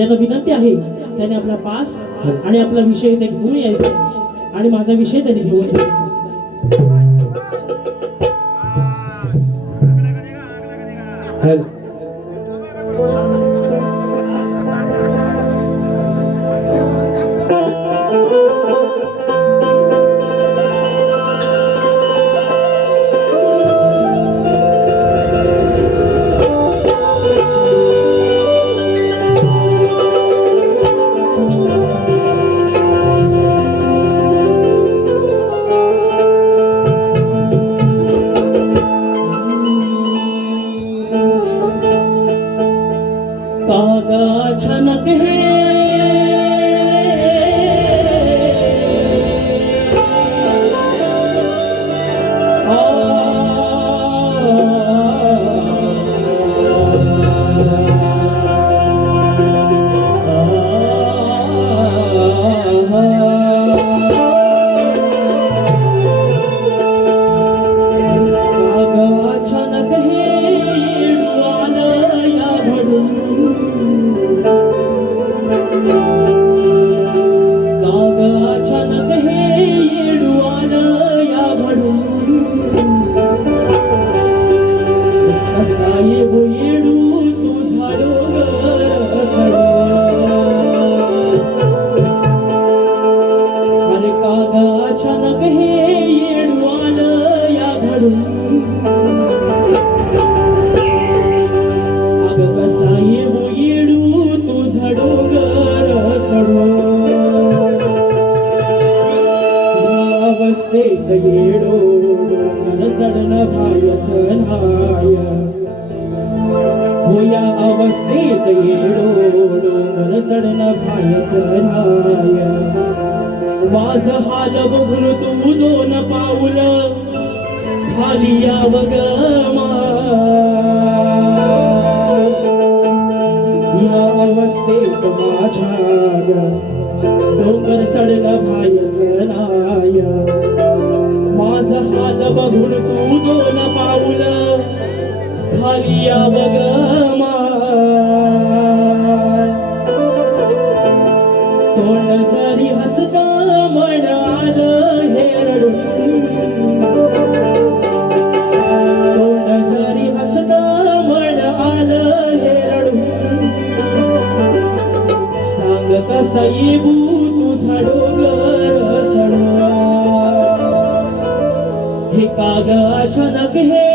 यांना विनंती आहे त्याने आपला पास आणि आपला विषय ते घेऊन यायचा आणि माझा विषय त्याने घेऊन जायचा. कागा छनक है येडो मन चढण भायचं नाय होया अवस्थेत येडो मन चढण भायचं नाय माझ हाल बघून तू दोन पाऊल खाली यावग या अवस्थेत माझ्या डोंगर चढण भायचं नाय माझ हात बघून तू दोन पाऊल खाली यावग तोंड जरी हसता मन आलं हे रडून तोंड जरी हसता मन आलं हे रडून सांग कसा येऊ तुझा डोंगर चढून हे कागा अचानक हे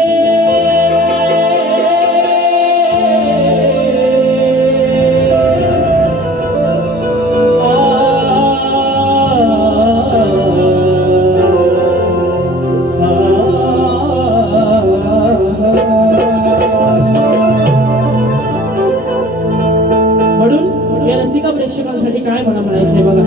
म्हणून या रसिका प्रेक्षकांसाठी काय म्हणायचंय बघा.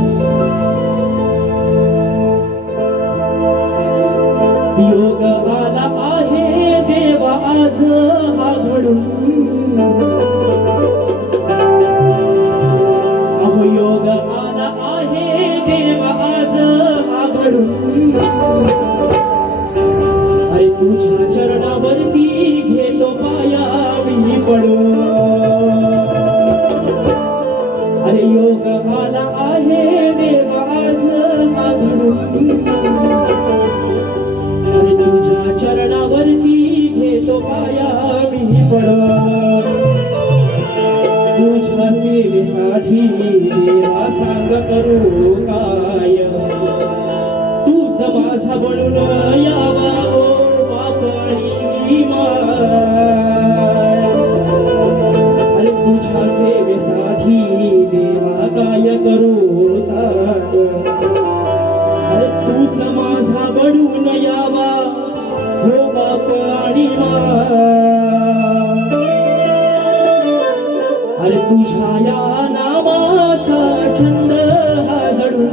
योग आला आहे देवा आज हा घडून अहो योग आला आहे देवा आज हा घडून अरे तुझ्या चरणावरती घेतो पायावी पडून अरे योग आला आहे देवा आज हा घडून चरणावरती घेतो पाया मी पडून तुझ्या सेवेसाठी देवा सांग करू काय तूच माझा बनून यावा ओ बापणी अरे तुझ्या सेवेसाठी देवा काय करू सांग अरे तूच माझा बनून यावा हो बाप आणि अरे तुझ्या या नामाचा छंद हा जडून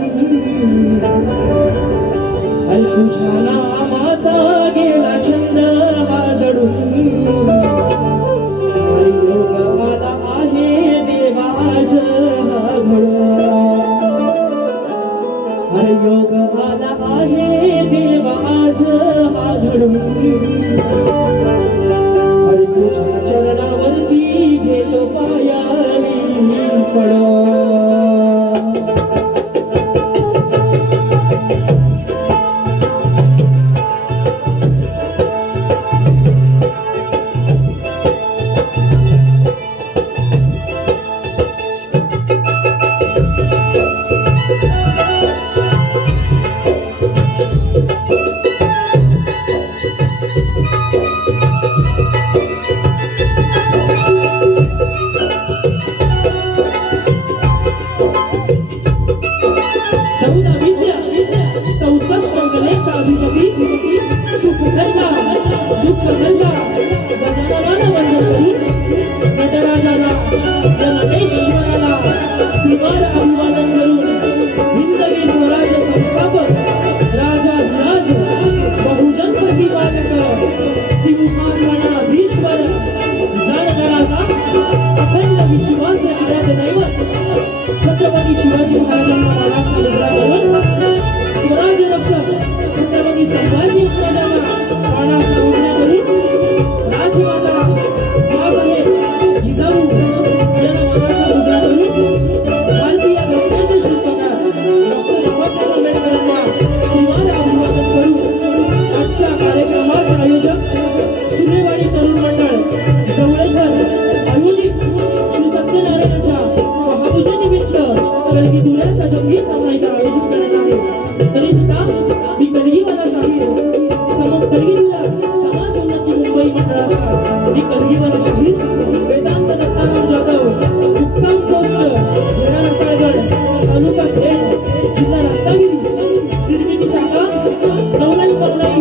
अरे तुझ्या नामाचा गेला छंद हा जडून अरे योग आला आहे देवा आज हा घडून अरे योग आला आहे देवा आज हा घडून अरे तुझ्या चरणावरती घेतो पाया मी पडून मोलाचा जंगी सामना इथं आयोजित करण्यात आहे. तरी सुद्धा मी कलगीवाला शाहीर कलगीला समाज उन्नती मुंबई मंडळाचा मी कलगीवाला शाहीर वेदांत दत्ताराम जाधव उत्तम पोस्ट वेळा रसाळगड तालुका खेड जिल्हा रत्नागिरी निर्मिती शाखा नवलाई परलाई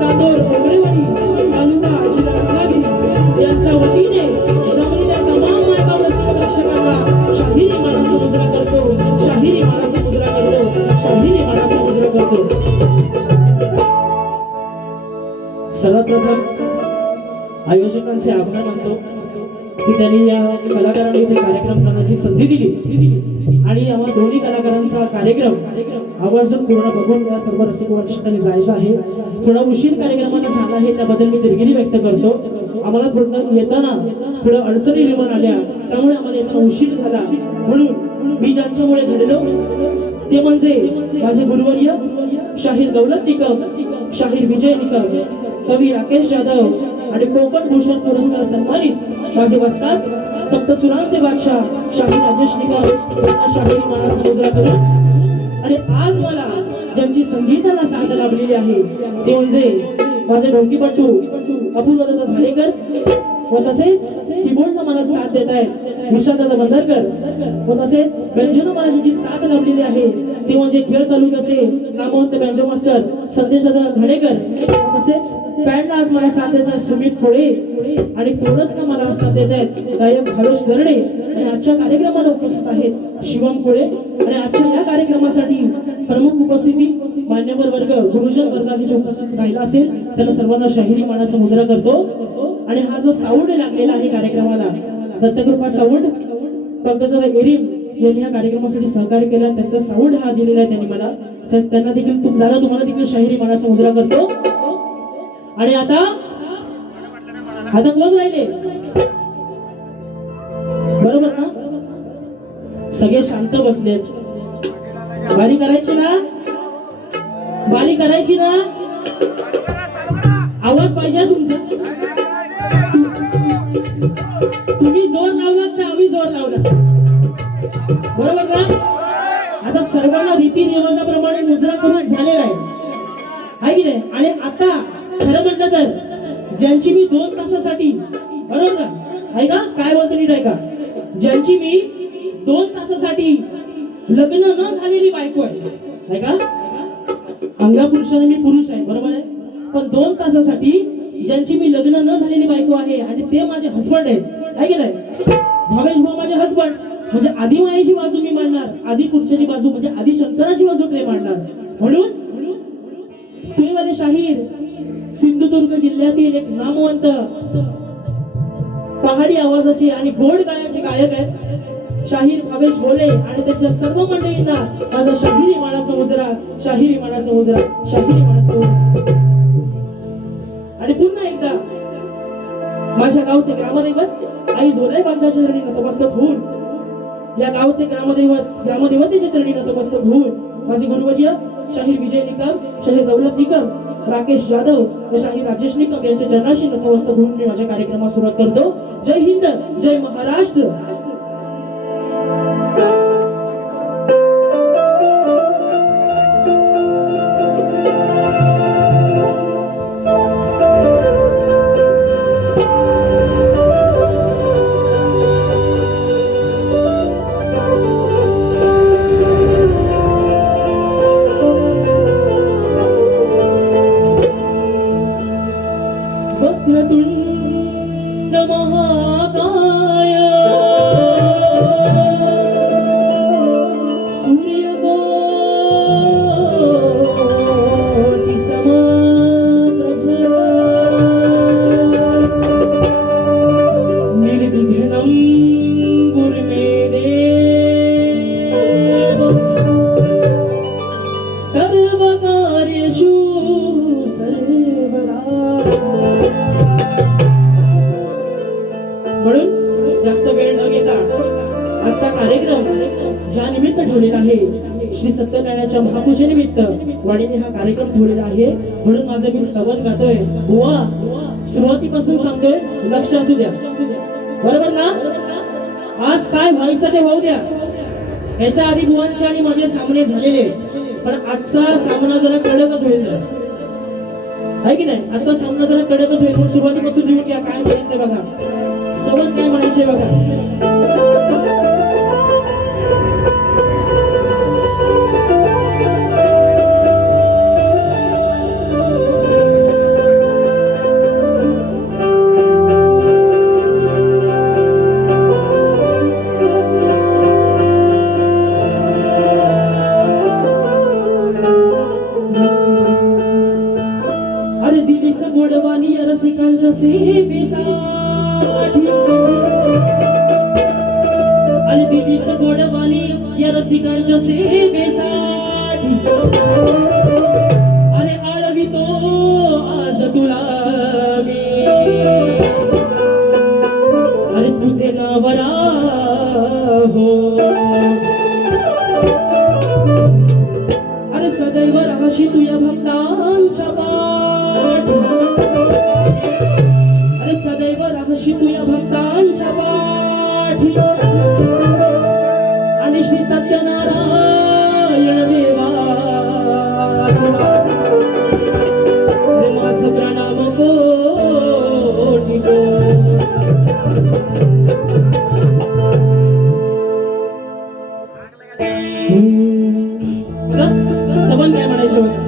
चांदोर डोंगरेवाडी तालुका जिल्हा रत्नागिरी यांच्या वतीने जमलेल्या तमाम मायबाप रसिक प्रेक्षकांना शाहिरी मानाचा मुजरा करतो, शाहिरी मानाचा मुजरा करतो, शाहिरी मानाचा मुजरा करतो. सर्वात प्रथम आयोजकांचे आभार मानतो की त्यांनी या कलाकारांना इथे कार्यक्रम करण्याची संधी दिली आणि आम्हा दोन्ही कलाकारांचा कार्यक्रम आवर्जून पूर्ण बघून या सर्व रसिक वरिष्ठांनी जायचं आहे. थोडा उशीर कार्यक्रमाला झाला आहे त्याबद्दल मी दिलगिरी व्यक्त करतो. आम्हाला थोडं येताना थोडं अडचणी निर्माण आल्या त्यामुळे आम्हाला येताना उशीर झाला. म्हणून मी ज्यांच्यामुळे घडलो ते म्हणजे माझे गुरुवर्य शाहीर दौलत निकम, शाहीर विजय निकम, कवी राकेश जाधव आणि कोकण भूषण पुरस्कार सन्मानित माझे वस्ताद सप्तसुरांचे बादशाह शाहीर राजेश निकम यांना शाहिरी मानाचा मुजरा करून आणि आज मला ज्यांची संगीताला साथ लाभलेली आहे ते म्हणजे माझे ढोलकीपट्टू अपूर्वदादा झाडेकर व तसेच कीबोर्डला मला साथ देत आहेत विशालदादा बंदरकर व तसेच बेंजोनं मला ज्यांची साथ लाभलेली आहे ते म्हणजे खेड तालुक्याचे नामवंत बेंजो मास्टर संदेशदादा घाडेकर व तसेच पॅडला आज मला साथ देत आहेत सुमित कोळे आणि कोरसला मला साथ देत आहेत गायक भावेश दर्डे आणि आजच्या कार्यक्रमाला उपस्थित आहेत शिवम कोळे आणि आजच्या या कार्यक्रमासाठी प्रमुख उपस्थिती मान्यवर वर्ग गुरुजन वर्गासाठी उपस्थित राहिला असेल त्यांना सर्वांना शाहिरी मानाचा मुजरा करतो. आणि हा जो साऊंड लागलेला आहे कार्यक्रमाला दत्तकृपा साऊंड पंकजाबाई एरिम यांनी या कार्यक्रमासाठी सहकार्य केलं त्यांचा साऊंड हा दिलेला आहे त्यांनी मला त्यांना देखील दादा तुम्हाला देखील शाहिरी मानाचा मुजरा करतो. आणि आता कोण राहिले बरोबर ना सगळे शांत बसलेत बारी करायची ना बारी करायची ना आवाज पाहिजे तुमचा तुम्ही जोर लावलात ना आम्ही जोर लावला बरोबर ना. आता सर्वांना रीती रिवाजाप्रमाणे मुजरा करून झालेला आहे की नाही. आणि आता खरं म्हटलं तर ज्यांची मी 2 तासासाठी बरोबर ना आहे का काय बोलतो नीट आहे का ज्यांची मी 2 तासासाठी लग्न न झालेली बायको आहे का अंगापुरुषाने मी पुरुष आहे बरोबर आहे पण 2 तासासाठी ज्यांची मी लग्न न झालेली बायको आहे आणि ते माझे हसबंड आहेत आहे की नाही. भावेश भाऊ माझे हसबंड म्हणजे आधी मायेची बाजू मी मांडणार आधी पुरुषाची बाजू म्हणजे आधी शंकराची बाजू ते मांडणार. म्हणून तुरेवाले शाहीर सिंधुदुर्ग जिल्ह्यातील एक नामवंत पहाडी आवाजाचे आणि गोड गाण्याचे गायक आहेत शाहीर भावेश बोले आणि त्यांच्या सर्व मंडळींना माझा शाहिरी मानाचा मुजरा शाहिरी मानाचा मुजरा शाहिरी मानाचा मुजरा. आणि पुन्हा एकदा माझ्या गावचे ग्रामदैवत आई झोलाई बांच्या चरणी नतमस्तक होऊन या गावचे ग्रामदेवतेच्या चरणी नतमस्तक होऊन माझे गुरुवर्य शाहीर विजय निकम शाहीर दौलत निकम राकेश जाधव व शाहीर राजेश निकम यांच्या चरणाशी नतमस्तक होऊन मी माझ्या कार्यक्रमात सुरुवात करतो. जय हिंद जय महाराष्ट्र. म्हणून जास्त वेळ न घेता आजचा कार्यक्रम ज्या निमित्त ठेवलेला आहे श्री सत्यनारायणाच्या महापूजेनिमित्त वाणीने हा कार्यक्रम ठेवलेला आहे. म्हणून माझं मी स्तवन गातोय बुवा सुरुवातीपासून सांगतोय लक्ष असू द्या बरोबर ना. आज काय व्हायचं ते होऊ द्या याच्या आधी बुवांचे आणि माझे सामने झालेले आहेत. पण आजचा सामना जरा कडकच होईल जरा. आहे की नाही? आजचा सामना जरा कडकच होईल. म्हणून सुरुवातीपासून लिहून घ्या काय म्हणायचंय बघा. सवन काय म्हणायचे बघा. अरे दिलीच गोडवानी या रसिकांच्या सेवेसाठी. अरे दिलीच गोडवानी या रसिकांच्या सेवेसाठी. अरे आळवितो आज तुला मी. अरे तुझे नाव राहो. अरे सदैव राहाशी तू या भक्तांच्या पाठी. अरे सदैव राहाशी तू या भक्तांच्या पाठी. आणि श्री सत्यनारायण देवा रे माझं प्रणाम कोटी बघा स्तवन काय म्हणायचे बघा.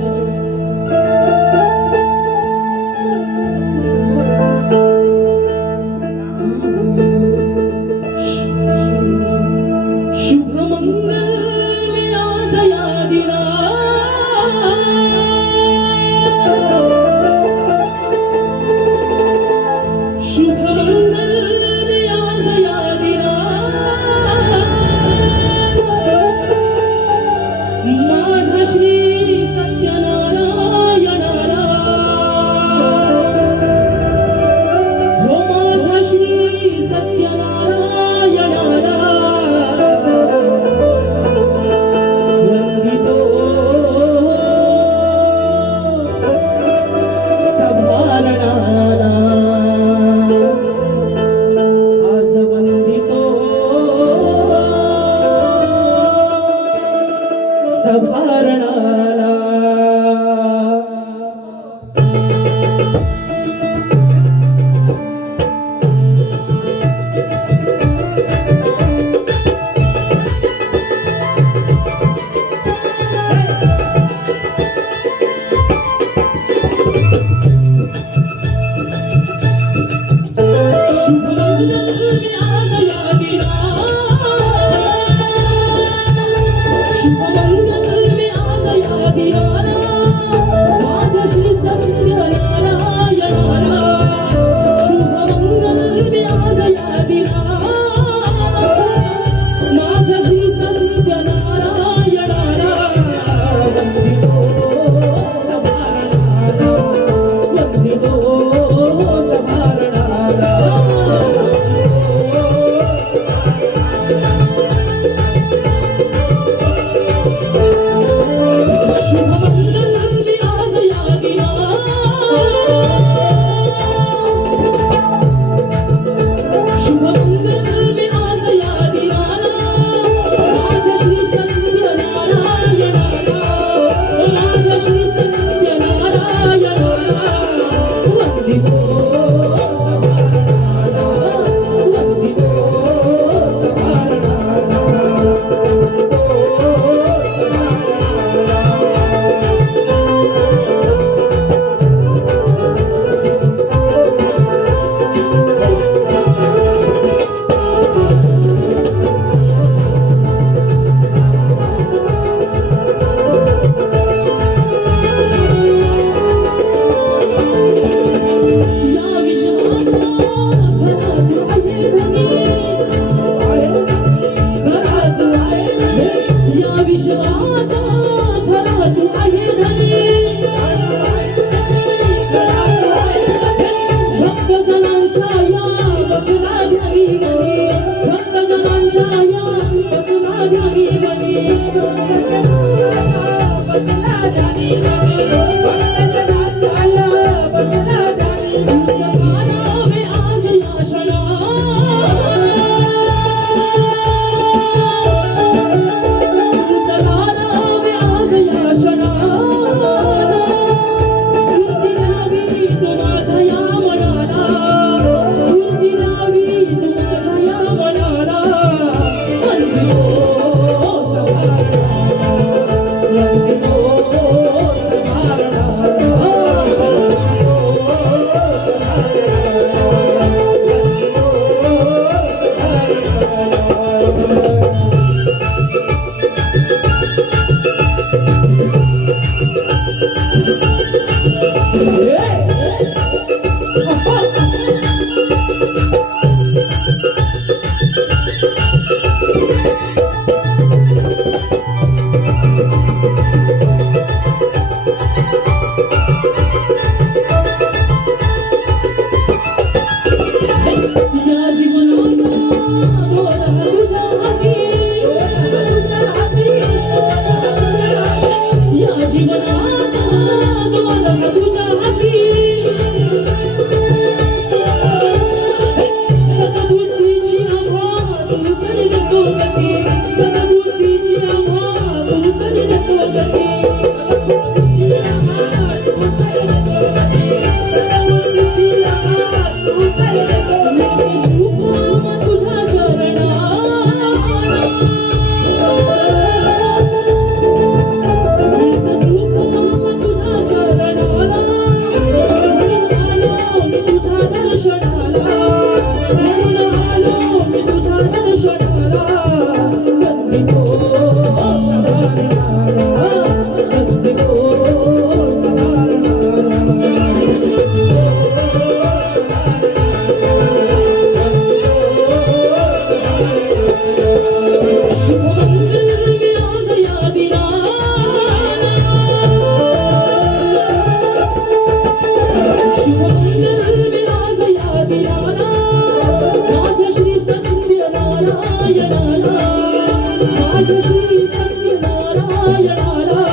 पारायणाला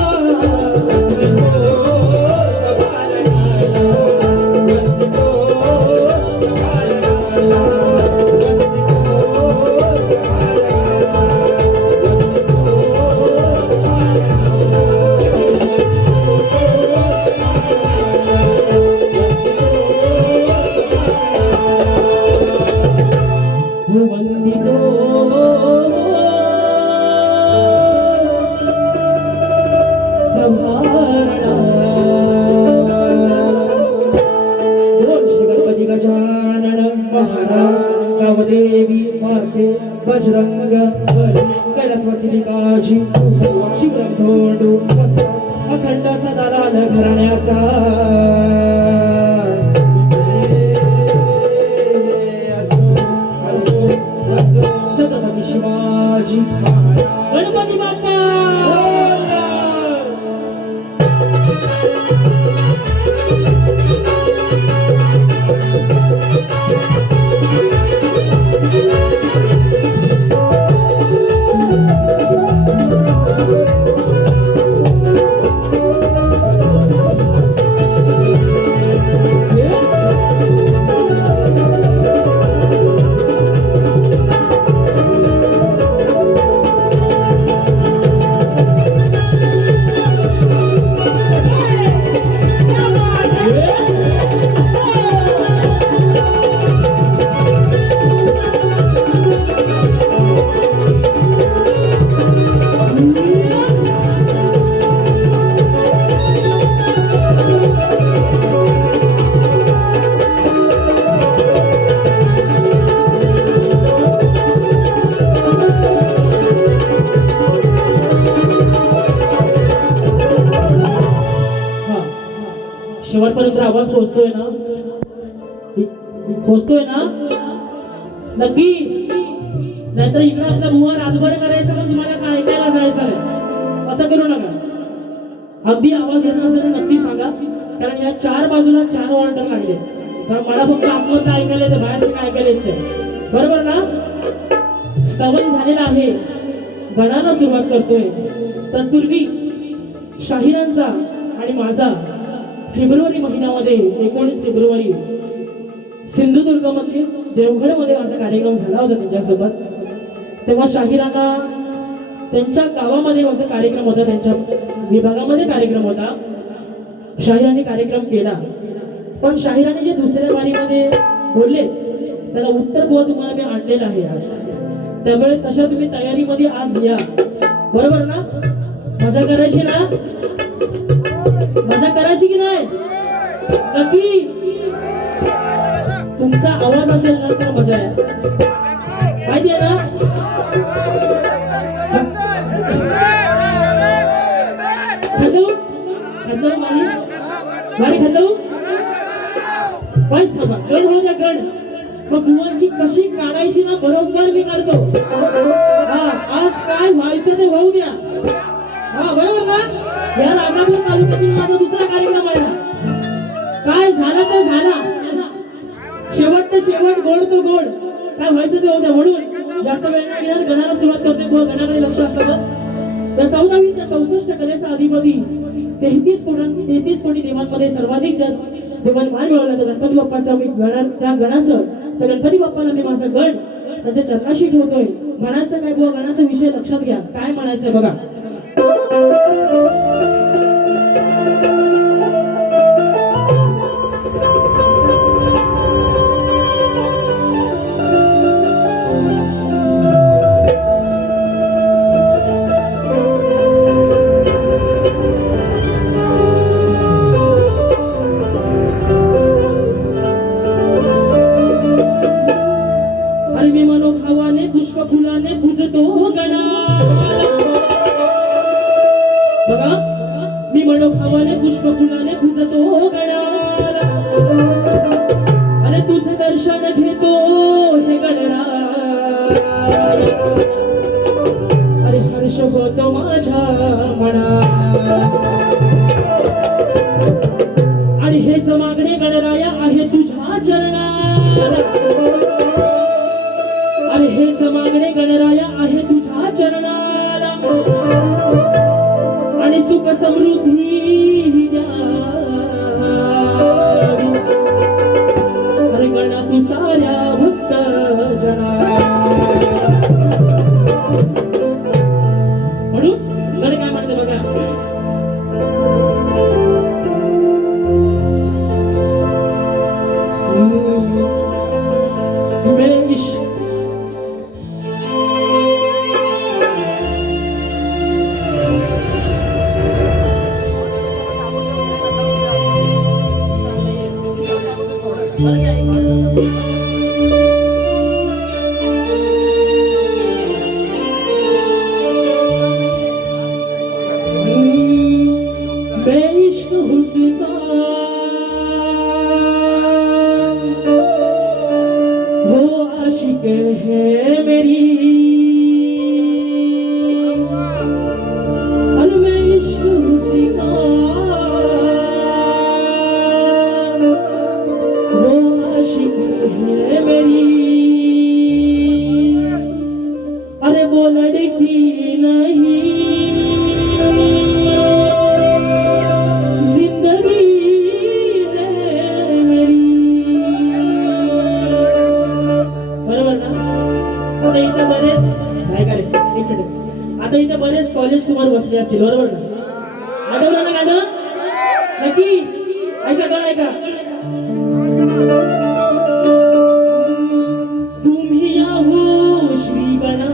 देवी माते बजरंग कैलासवासिनी काशी शिवरंधोंडू अखंड सदाराज घराण्याचा छत्रपती शिवाजी गणपती बाप्पा शेवटपर्यंत आवाज पोहोचतोय ना नक्की नाहीतर इकडे आपल्या मुवा रातभर करायचं पण तुम्हाला काय ऐकायला जायचं नाही असं करू नका अगदी आवाज येत नसेल तर नक्की सांगा कारण या चार बाजूला चार ऑर्डर लागले तर मला फक्त आतमधलं ऐकायला येते बाहेरचं काय ऐकायला येते बरोबर ना स्तवन झालेलं आहे गणाला सुरुवात करतोय तत्पूर्वी शाहिरांचा आणि माझा फेब्रुवारी महिन्यामध्ये 19 फेब्रुवारी सिंधुदुर्गमध्ये देवगडमध्ये माझा कार्यक्रम झाला होता त्यांच्यासोबत तेव्हा शाहिरांना त्यांच्या गावामध्ये होता कार्यक्रम होता त्यांच्या विभागामध्ये कार्यक्रम होता शाहिरांनी कार्यक्रम केला पण शाहिरांनी जे दुसऱ्या वारीमध्ये बोलले त्याला उत्तर बुवा तुम्हाला मी आणलेलं आहे आज त्यामुळे तशा तुम्ही तयारीमध्ये आज या बरोबर ना मजा करायची ना मजा करायची की नाही नक्की तुमचा आवाज असेल ना तर मजा आहे माहिती आहे ना खंदव मारी खंदव पाहिजे थांबा गण हो द्या गण मग बुवांची कशी काढायची ना बरोबर मी काढतो हा आज काय व्हायचं ते होऊ द्या हा बरोबर ना या राजापूर तालुक्यातील माझा दुसरा कार्यक्रम आहे काय झालं तर झाला शेवट तर शेवट गोड तो गोड काय व्हायचं ते होत्या म्हणून जास्त वेळ नाही घेणार गणाला सुरुवात करते गणाकडे लक्ष असावं त्या 14वी त्या 64 कलेचा अधिपती 33 कोटी देवांमध्ये सर्वाधिक जर देवान मान मिळवला तर गणपती बाप्पाचा मी त्या गणाचं तर गणपती बाप्पाला मी माझा गण त्याच्या चरणाशी ठेवतोय गणाचं काय बुवा गणाचा विषय लक्षात घ्या काय म्हणायचंय बघा आणि हेच मागणे गणराया आहे तुझ्या चरणाला अरे हेच मागणे गणराया आहे तुझ्या चरणाला सुख समृद्धी द्यावी अरे गणा तू साऱ्या भक्त जना म्हणून गण काय म्हणते बघा बेइश्क हुस्न वो आशिक है मेरी और मैं इश्क हुस्न वो आशिक है मेरी अरे वो लड़की नहीं आता इथे बरेच कॉलेज कुमार बसले असतील बरोबर ना आठवलं ना गाणं नक्की ऐका गाणं ऐका तुम्ही या हो श्री गणा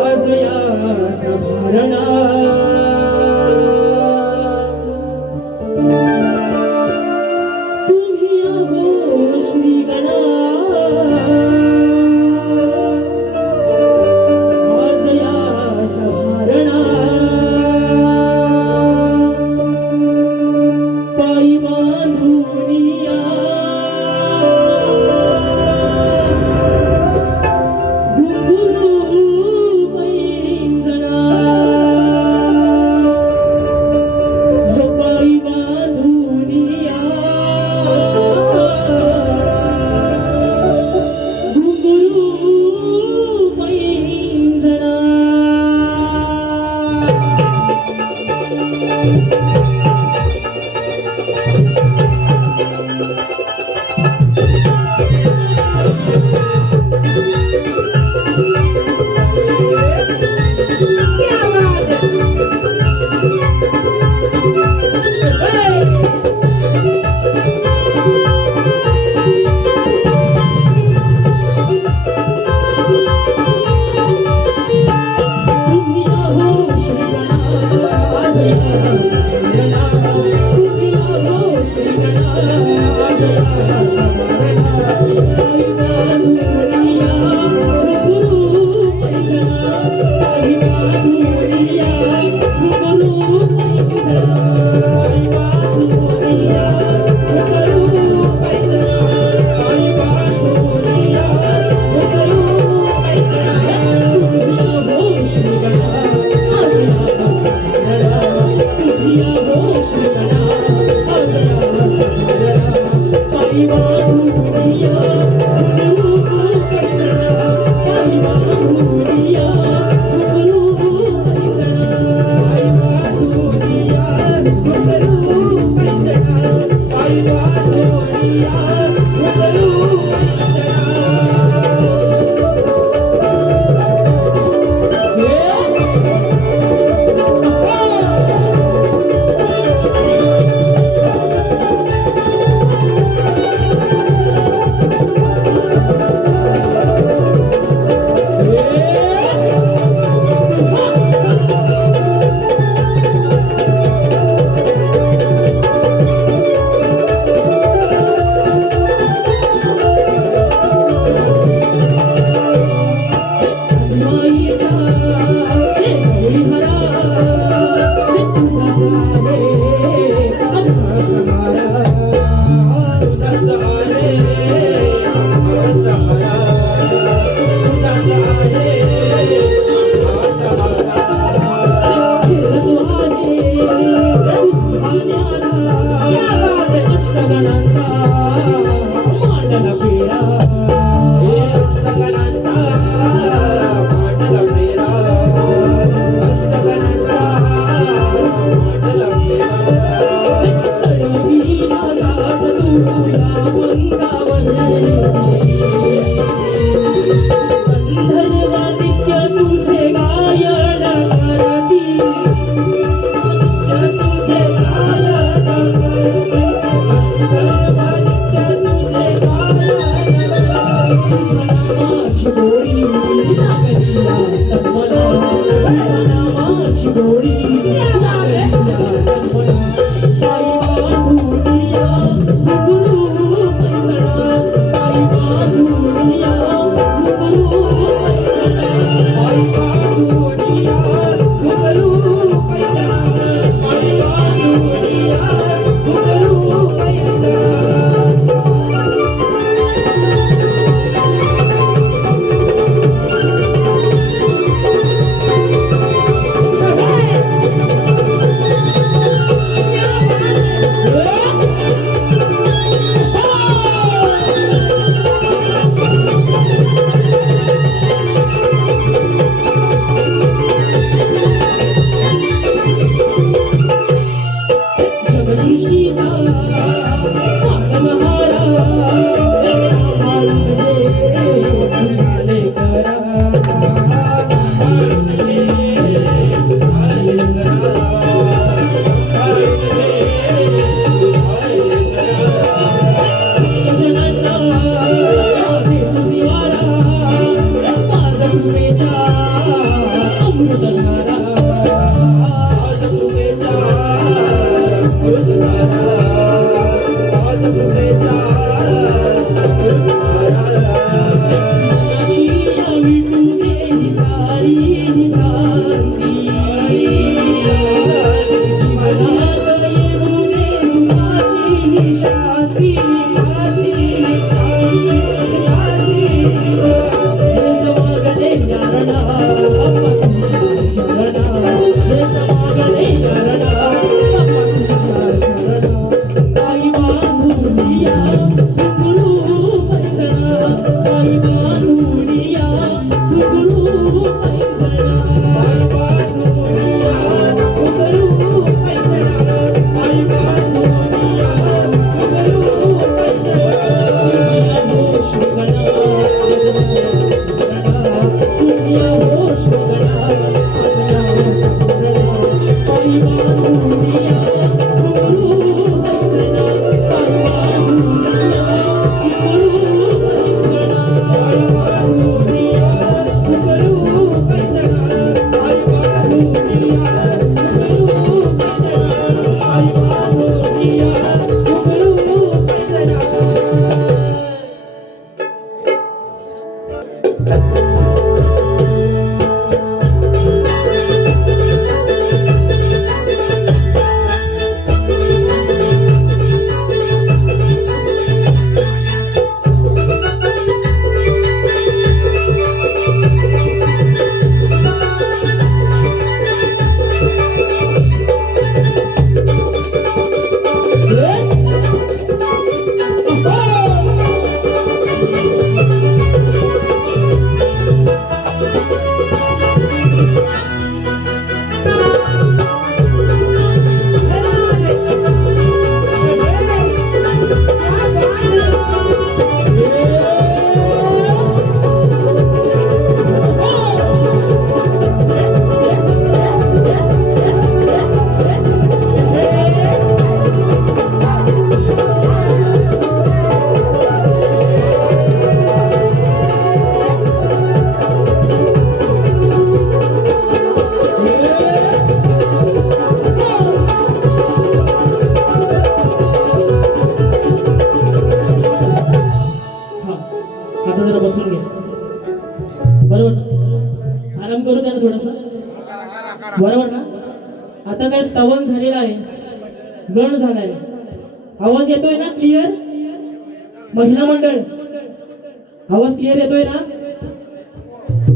आज या सभारणा तुम्ही या हो श्री गणा अशी गोडी बरोबर ना? आता काय स्तवन झालेला आहे, गण झालाय. आवाज येतोय ना क्लिअर? महिला मंडळ आवाज क्लिअर येतोय ना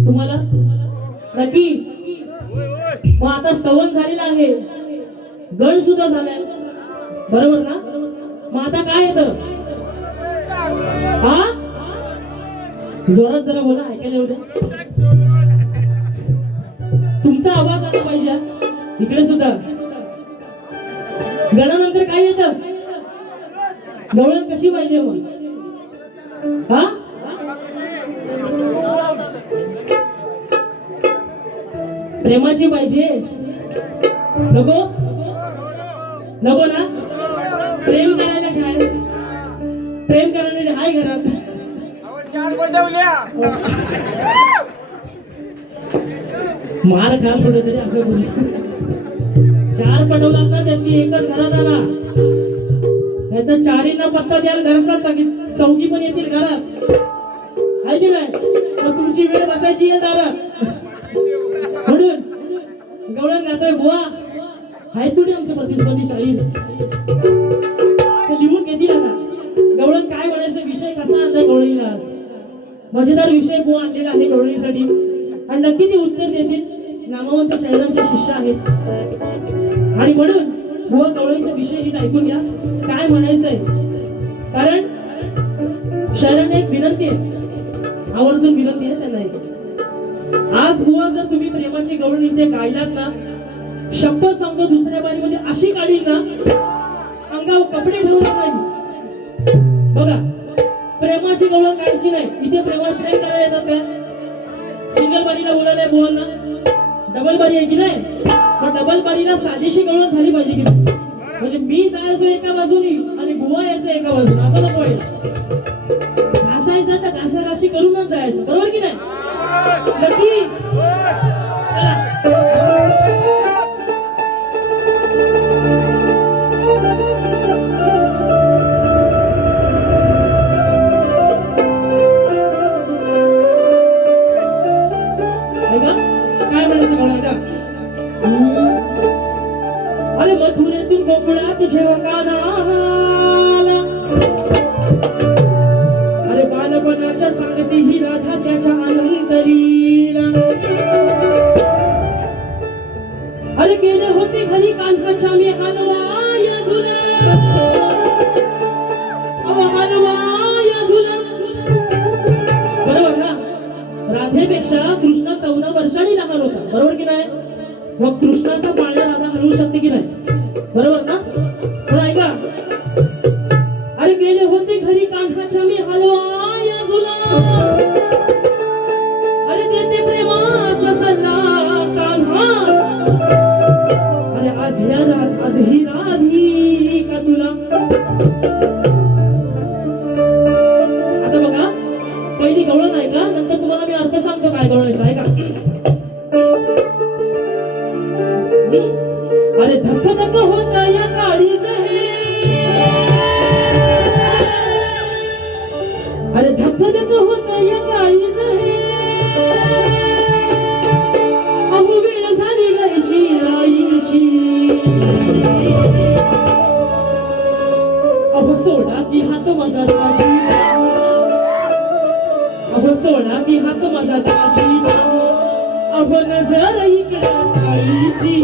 तुम्हाला? नक्की. मग आता स्तवन झालेला आहे, गण सुद्धा झालाय, बरोबर ना? मग आता काय येतं? हा, जोरात जरा बोला, ऐकायला एवढं. तुमचा आवाज आला पाहिजे इकडे सुद्धा. गणानंतर काय येतं? गवळण कशी पाहिजे मग? हा, प्रेमाची पाहिजे? नको नको ना? प्रेम करायला काय, प्रेम करणारे हाय घरात. मार खाल थोडे तरी असं बोल. 4 पटवलात ना त्यांनी एकच घरात आला. नाहीतर 4ींना पत्ता द्याल घरचा चौघी पण येतील घरात. आहे की नाही? मग तुमची वेळ बसायची आहे दारात. म्हणून गवळण गातोय बुवा. आहेत कुठे आमचे प्रतिस्पर्धी शाहीर? ते लिहून घेतील आता. गवळण काय म्हणायचं, विषय कसा आणलाय गवळणीला आज? मजेदार विषय बुवा आणलेला आहे गवळणीसाठी आणि नक्की ते उत्तर देतील. नामवंत शाहिरांचे शिष्य आहेत आणि म्हणून बुवा गवळणीचा विषय नीट ऐकून घ्या काय म्हणायचंय. कारण शाहिरांना एक विनंती आहे, आवर्जून विनंती आहे त्यांना एक. आज बुवा जर तुम्ही प्रेमाची गवळणी इथे गायलात ना, शपथ सांगतो दुसऱ्या बारीमध्ये अशी काढील ना अंगावर कपडे ठेवणार नाही. बघा, प्रेमाची गवळण गायची नाही. इथे प्रेम करायला येतात काय? सिंगल बारीला बोलायला बुवांना, डबल बारी आहे की नाही? मग डबल बारीला साजेशी गवळण झाली पाहिजे की नाही? म्हणजे मी जायचो एका बाजूनी आणि बुवा यायचं एका बाजूने, असं नको आहे. घासायचं तर घासाघाशी करूनच जायचं, बरोबर की नाही? नक्की काय म्हणायचं मला का? अरे मथुरेतून गोकुळात जेव्हा आला, अरे बालपणाच्या सांगती ही राधा त्याच्या अनंतरीला. अरे गेले होते घरी कांताच्या मी हलवाय झुला, हलवाय झुला. बरोबर ना? राधेपेक्षा कृष्ण 14 वर्षांनी लहान होता, बरोबर की नाही? मग कृष्णाचा पाळणा राधा हलवू शकते की नाही? बरोबर ना? पण ऐका, अरे गेले होते घरी कान्हाच्या मी हलवाय झुला, अरे देते प्रेमाचा सल्ला कान्हा. अरे आज ही राधी का तुला. आता बघा, पहिली गवळण आहे का, नंतर तुम्हाला मी अर्थ सांगतो काय गवळायचं आहे का. अरे धक धक होत या काळीज हे, अरे धक धक होत या काळीज हे, अहो वेळ झाली गायची आईची. अहो सोडा की हात माझा दाजी, अहो सोडा की हात माझा दाजी, अहो नजर इकडं काळीची.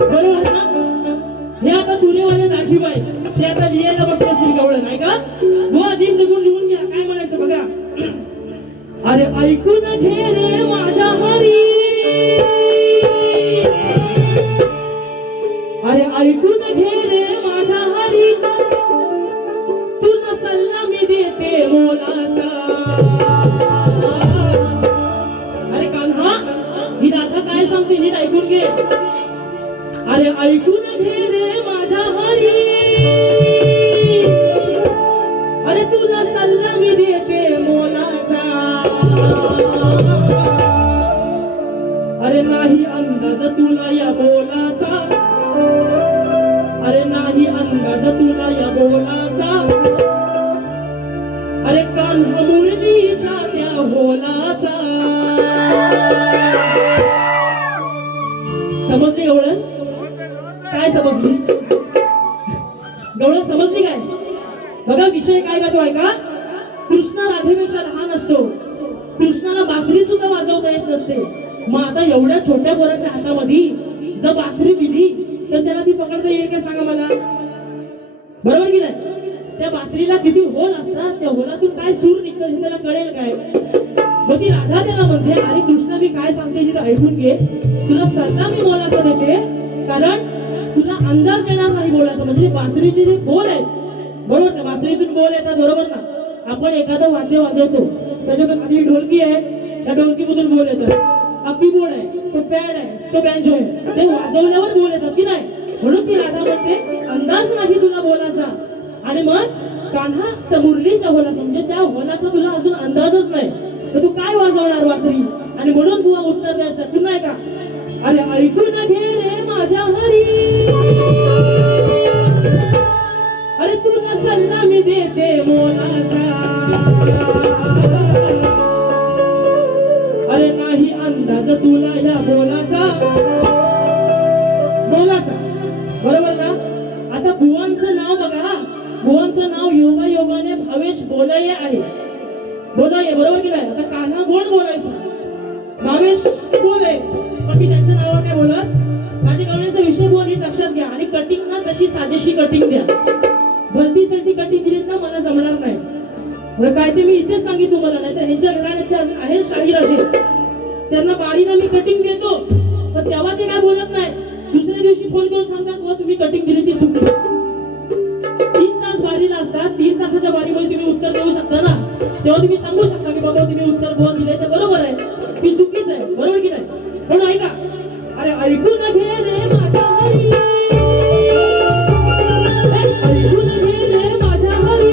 बरोबर ना? हे आता तुरेवाले दाजीबाई ते आता लिहायला बसले असतील गवळण, आहे का? बुवा नीट निघून लिहून घ्या काय म्हणायचं बघा. अरे ऐकून घे रे माझ्या हरी, अरे ऐकून घे रे माझ्या हरी, तुला सल्ला मी देते मोलाचा. अरे कान्हा, ही राधा काय सांगते नीट ऐकून घे. अरे ऐकून घे रे माझ्या हरी, अरे तुला सल्ला मी देते मोलाचा. अरे नाही अंदाज तुला या बोलाचा, अरे नाही अंदाज तुला या बोलाचा. अरे कान्हा मुरलीच्या त्या होलाचा. समजली गवळण? काय समजली गवळण? समजली काय? बघा विषय काय गातो ऐका. कृष्ण राधेपेक्षा लहान असतो, कृष्णाला बासरी सुद्धा वाजवता येत नसते. मग आता एवढ्या छोट्या पोराच्या हातामध्ये जर बासरी दिली तर त्याला ती पकडता येईल का सांगा मला? बरोबर की नाही? त्या बासरीला किती होल असतात, त्या होलातून काय सूर निघतं हे त्याला कळेल काय? मग ती राधा त्याला म्हणते, अरे कृष्ण मी काय सांगते तिला ऐकून घे, तुला सल्ला मी बोलायचा देते, कारण तुला अंदाज येणार नाही बोलायचा. म्हणजे बासरीचे जे बोल आहेत, बरोबर ना? बासरीतून बोल येतात, बरोबर ना? आपण एखादं वाद्य वाजवतो, त्याच्यातून आधी ढोलकी आहे, त्या ढोलकीमधून बोल येतात. अक्की बोर्ड आहे, तो पॅड आहे, तो बँजो आहे, ते वाजवल्यावर बोल येतात की नाही? म्हणून ती राधा म्हणते अंदाज नाही तुला बोलायचा. आणि मग कान्हा त्या मुरलीच्या होलाचा, म्हणजे त्या होलाचा तुला अजून अंदाजच नाही, तर तू काय वाजवणार बासरी? आणि म्हणून बुवा उत्तर द्यायचं पुन्हा नाही का? अरे ऐकून घे रे माझ्या हरी, अरे तुला सल्ला मी देते मोलाचा, अरे नाही अंदाज तुला या बोलाचा, बोलाचा बरोबर ना? आता बुवांचं नाव बघा, बुवांचं नाव योगायोगाने भावेश बोलाये आहे, बोलाये बरोबर की नाही? आता काना गोड बोलायचा, भावेश बोले, पण मी त्यांच्या नावावर काय बोलत? माझ्या गवळीचा विषय बुवा नीट लक्षात घ्या आणि कटिंग ना तशी साजेशी कटिंग द्या. भलतीसाठी कटिंग दिलीत ना मला जमणार नाही. म्हणजे काय ते मी इथेच सांगितलं तुम्हाला, नाही तर ह्यांच्या घराण्यात ते अजून आहे शाहीर असे, त्यांना बारीला मी कटिंग देतो पण तेव्हा ते काय बोलत नाही. दुसऱ्या दिवशी फोन करून सांगतात बुवा तुम्ही कटिंग दिली ती चुकली. 3 तास बारीला असतात, 3 तासाच्या बारीमध्ये तुम्ही उत्तर देऊ शकता ना, तेव्हा तुम्ही सांगू शकता की बाबा तुम्ही उत्तर बुवा दिले ते बरोबर आहे की चुकीच आहे, बरोबर की नाही? म्हणून ऐका, अरे ऐकून घे रे माझ्या हरी, ऐकून घे रे माझ्या हरी,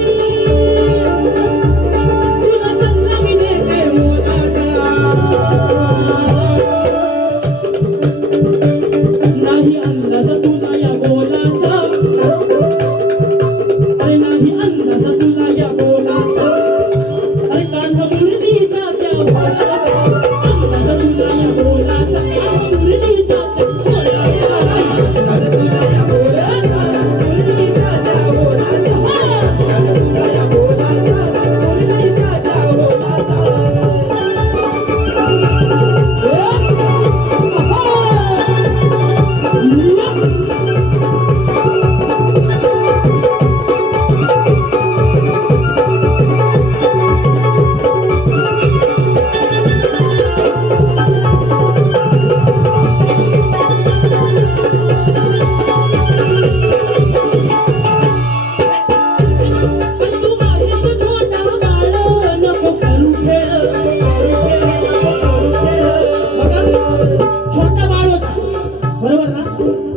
तुला सल्ला मी देते मोलाचा, नाही अंदाज तुला या बोलाचा, अरे नाही अंदाज तुला या बोलाचा, अरे कान्हा मुरलीच्या त्या बोलाचा, अंदाज तुला या बोलाचा, कान्हा मुरलीच्या त्या बोलाचा, अंदाज तुला या बोलाचा, मुरलीच्या त्या बोलाचा, अंदाज तुला या बोलाचा, मुरलीच्या त्या बोलाचा. बरोबर ना?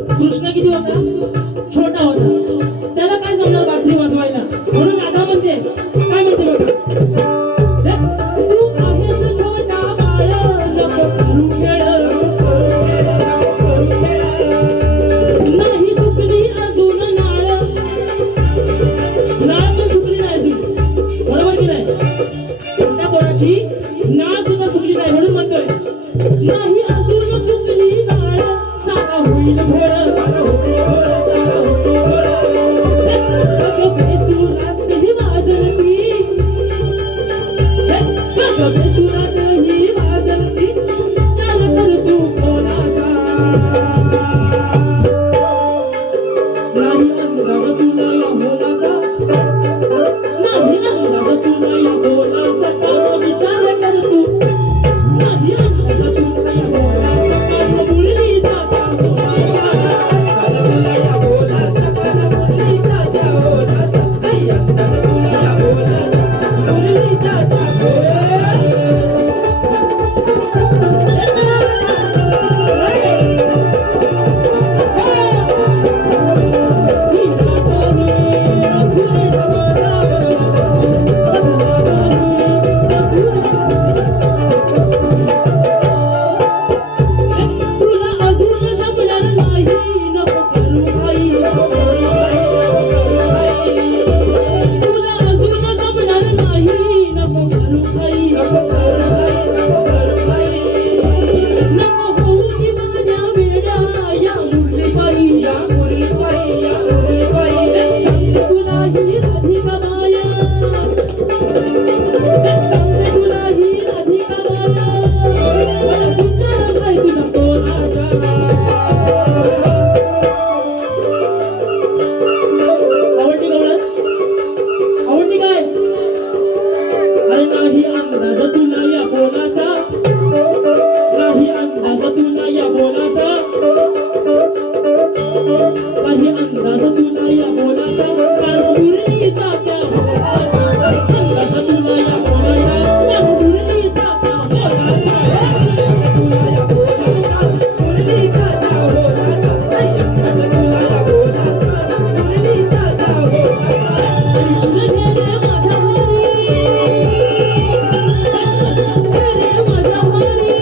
कृष्ण किती होता? छोटा होता, त्याला काय जमणार बासरी वाजवायला, म्हणून राधा म्हणते, काय म्हणते बघा, तू आहेस छोटा बाळ नको करू खेळ, नाही सुकली अजून नाळ, नाळ पण सुकली नाही अजून, बरोबर की नाही? छोट्या पोराची नाळ सुद्धा सुकली नाही, म्हणून म्हणतोय नाही अजून सुकली नाळ, सारा होईल घोळ, सारा होईल घोळ, सारा होईल घोळ, अगं बेसुरात ही वाजलती, अगं बेसुरात ही वाजलती, चाल कर तू कोणाचा, नाही अंदाज तुला या बोलाचा, नाही अंदाज तुला या बोलाचा, कान विचार कर तू, नाही अंदाज तुला या बोलाचा, कान मुरलीच्या त्या बोलाचा, कान तुला या बोलाचा, कान मुरलीच्या त्या बोलाचा, नाही अंदाज तुला या बोलाचा, मुरलीच्या त्या बोलाचा. तुला अजून जमणार नाही नको करू घाई, तुला अजून जमणार नाही नको करू घाई, नको होऊ दिवाण्या वेड्या या मुरलीबाई, या मुरलीबाई, या मुरलीबाई, सांगते तुला ही राधिका बाया, सांगते तुला ही राधिका बाया, मला विचार काय तुझा कोणाचा, आवडली गवळण? आवडली काय? अरे नाही अंदाज तुला या बोलाचा, नाही अंदाज तुला या बोलाचा, नाही अंदाज तुला या बोलाचा, कान मुरलीच्या त्या बोलाचा, अंदाज तुला या बोलाचा, कान मुरलीच्या त्या बोलाचा, अंदाज तुला या बोलाचा, मुरलीच्या त्या बोलाचा, अंदाज तुला या बोलाचा, मुरलीच्या त्या बोलाचा. ऐकून घे रे माझ्या हरी, ऐकून घे रे माझ्या हरी,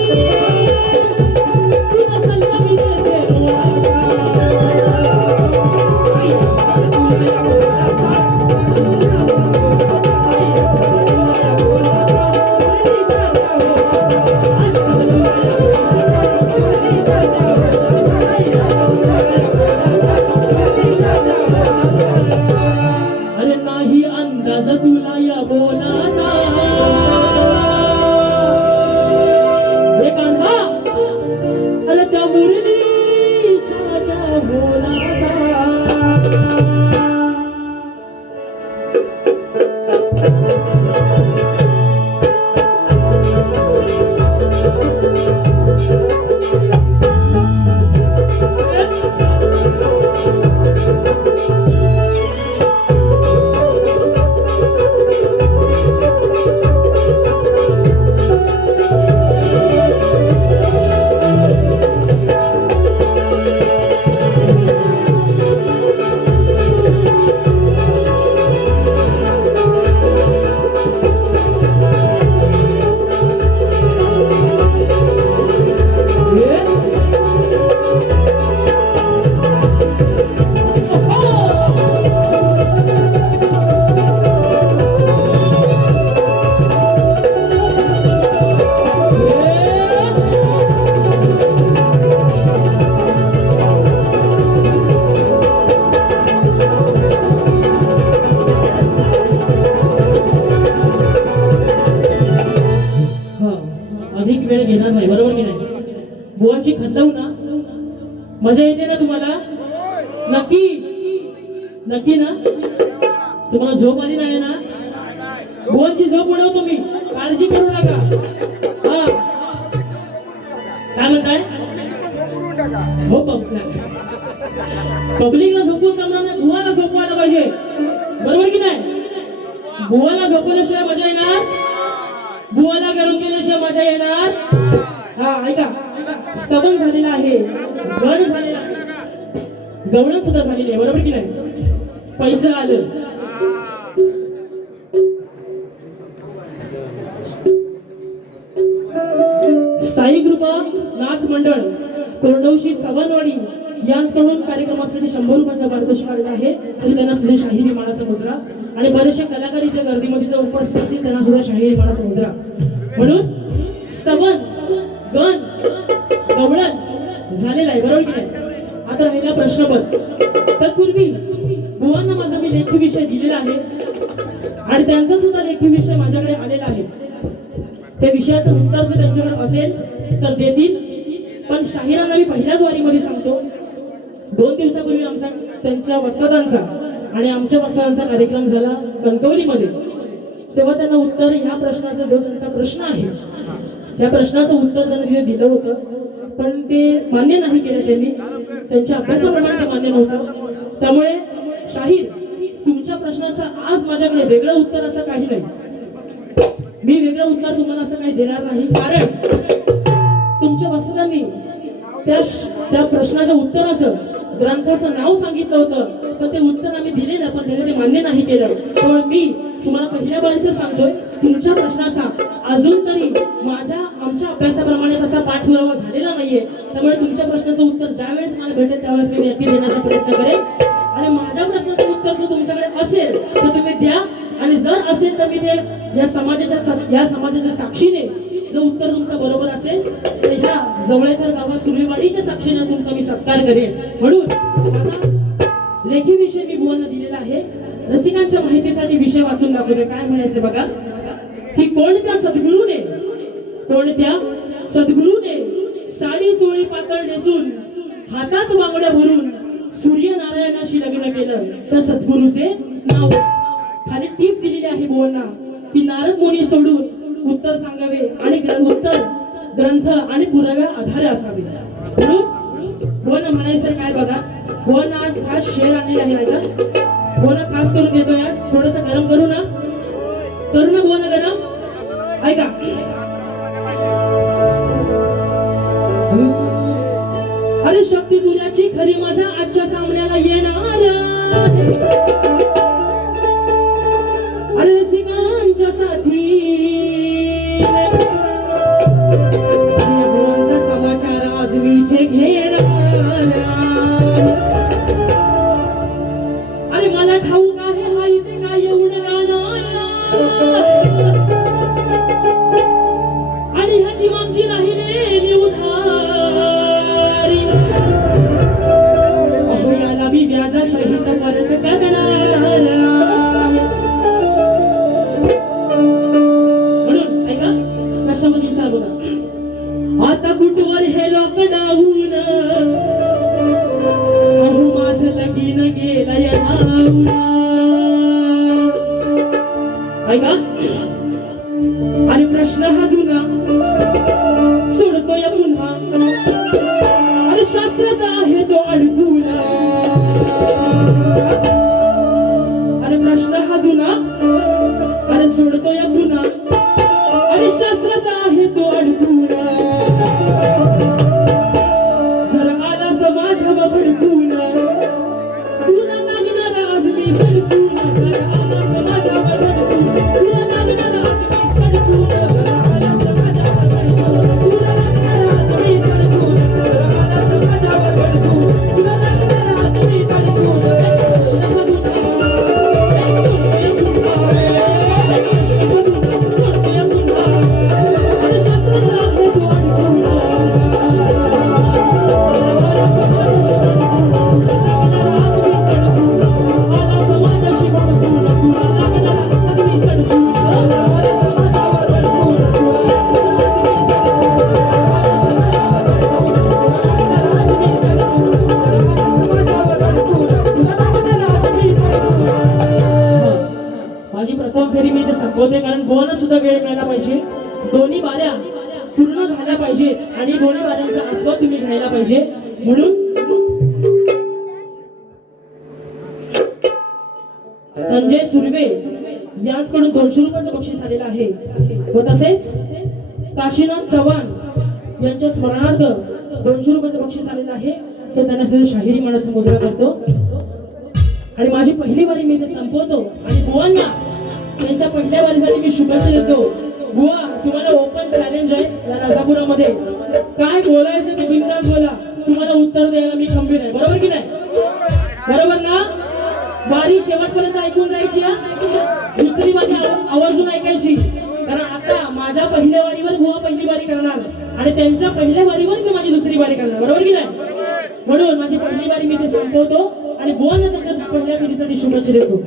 बुवांची खंदवू ना? मजा येते ना तुम्हाला? नक्की नक्की ना? तुम्हाला झोप आली नाही ना? बुवांची झोप उडवतो मी, काळजी करू नका. हा काय म्हणताय? हो पब्लिकला झोपून जमणार नाही, बुवाला झोपवायला पाहिजे, बरोबर की नाही? बुवाला झोपवल्याशिवाय मजा येणार? बुवाला गरम केल्याशिवाय मजा येणार? हा ऐका, स्तवन झालेला आहे, गण झालेला आहे, गवळण सुद्धा झालेली आहे, बरोबर की नाही? पैसा आलं. साई कृपा नाच मंडळ कोरडवशी चव्हाणवाडी यांच्याकडून कार्यक्रमासाठी 100 रुपयाचा पारितोषिक आलेला आहे. तरी त्यांना सुद्धा शाहिरी मानाचा मुजरा आणि बरेचसे कलाकार इथे गर्दीमध्ये जर उपस्थित असतील त्यांना सुद्धा शाहिरी मानाचा मुजरा. म्हणून स्तवन गण गवळण झालेला आहे, बरोबर की नाही? आता राहिला प्रश्नपद. तत्पूर्वी बुवांना माझा मी लेखी विषय दिलेला आहे आणि त्यांचा सुद्धा लेखी विषय माझ्याकडे आलेला आहे. त्या विषयाचं उत्तर जर त्यांच्याकडे असेल तर देतील, पण शाहिरांना मी पहिल्याच वारीमध्ये सांगतो, 2 दिवसापूर्वी आमचा त्यांच्या वस्तादांचा आणि आमच्या वस्तादांचा कार्यक्रम झाला कणकवलीमध्ये. तेव्हा त्यांना उत्तर ह्या प्रश्नाचा जो त्यांचा प्रश्न आहे त्या प्रश्नाचं उत्तर त्यांना तिथे दिलं होतं, पण ते मान्य नाही केलं त्यांनी. त्यांच्या अभ्यासाप्रमाणे ते मान्य नव्हतं. त्यामुळे शाहीर तुमच्या प्रश्नाचं आज माझ्याकडे वेगळं उत्तर असं काही नाही. मी वेगळं उत्तर तुम्हाला असं काही देणार नाही, कारण तुमच्या वस्तादांनी त्या प्रश्नाच्या उत्तराचं ग्रंथाचं नाव सांगितलं होतं, पण ते उत्तर आम्ही दिलेलं, पण त्याने ते मान्य नाही केलं. त्यामुळे मी तुम्हाला पहिल्या बारीतच सांगतोय, तुमच्या प्रश्नाचा अजून तरी आमच्या अभ्यासाप्रमाणे तसा पाठपुरावा झालेला नाहीये. त्यामुळे तुमच्या प्रश्नाचं उत्तर ज्यावेळेस मला भेटेल त्यावेळेस मी नक्की देण्याचा प्रयत्न करेन. आणि माझ्या प्रश्नाचं उत्तर जर तुमच्याकडे असेल तर तुम्ही द्या, आणि जर असेल तर मी ते या समाजाच्या साक्षीने जर उत्तर तुमचं बरोबर असेल तर ह्या जवळेकर गावात सुर्वेवाडीच्या साक्षीने तुमचा मी सत्कार करेन. म्हणून माझा लेखी विषय मी बुवांना दिलेला आहे. रसिकांच्या माहितीसाठी विषय वाचून दाखवते. काय म्हणायचे बघा, की कोणत्या सद्गुरूने साडी चोळी पातळ नेसून हातात बांगड्या भरून सूर्यनारायणाशी लग्न केलं, तर सद्गुरूचे नाव खाली टीप दिलेली आहे बुवांना, की नारद मुनी सोडून उत्तर सांगावे आणि उत्तर ग्रंथ आणि पुराव्या आधारे असावे. म्हणून बुवांना म्हणायचं काय बघा, बुवांना आज खास शेर आणलेला आहे ना, बुवांना खास करून देतोय. आज थोडस गरम करू ना बुवांना गरम. ऐका, अरे शक्ती तुझ्याची खरी माझा आजच्या सामन्याला येणार, अरे रसिकांच्या साथी बुवांचा समाचार आज मी इथे घेणार. अरे मला ठाऊक आहे हा इथे काय एवढं गाणार, आणि ह्याची मागची राहिलेली उधारी अहो याला मी व्याजासहित परत करणार. म्हणून ऐका, कशामध्ये सांगू ना, आता कुठवर हे लॉकडाऊन, अहो माझं लगीन गेलंय धावून. ऐका, आणि प्रश्न हा जुना सोडतोय पुन्हा, अरे शास्त्राचा आहे तो अडकून. अरे प्रश्न हा जुना, अरे सोडतोय पुन्हा, अरे शास्त्राचा आहे तो अडकून. जर आला समाज हवा भडकून, तुला लागणार आज मी पाहिजे, दोन्ही बाऱ्या पूर्ण झाल्या पाहिजे आणि दोन्ही बाऱ्यांचा आस्वाद तुम्ही घ्यायला पाहिजे. म्हणून संजय सुर्वे यांच्याकडून 200 रुपयाचं बक्षीस आलेलं आहे व तसेच काशीनाथ चव्हाण यांच्या स्मरणार्थ 200 रुपयाचं बक्षीस आलेलं आहे. तर त्यांना शाहिरी मानाचा मुजरा करतो आणि माझी पहिली वारी मी ते संपवतो आणि बुवांना त्यांच्या पहिल्या वारीसाठी मी शुभेच्छा देतो. बुवा, तुम्हाला ओपन चॅलेंज आहे या राजापुरामध्ये. काय बोलायचं ते बिनधास्त बोला, तुम्हाला उत्तर द्यायला मी खंबीर आहे. बरोबर की नाही? बरोबर ना? वारी शेवटपर्यंत ऐकून जायची हा, दुसरी वारी आवर्जून ऐकायची. कारण आता माझ्या पहिल्या वारीवर बुवा पहिली वारी करणार आणि त्यांच्या पहिल्या वारीवर मी माझी दुसरी वारी करणार. बरोबर की नाही? म्हणून माझी पहिली वारी मी ते संपवतो आणि बुवांना त्यांच्या पहिल्या फेरीसाठी शुभेच्छा देतो.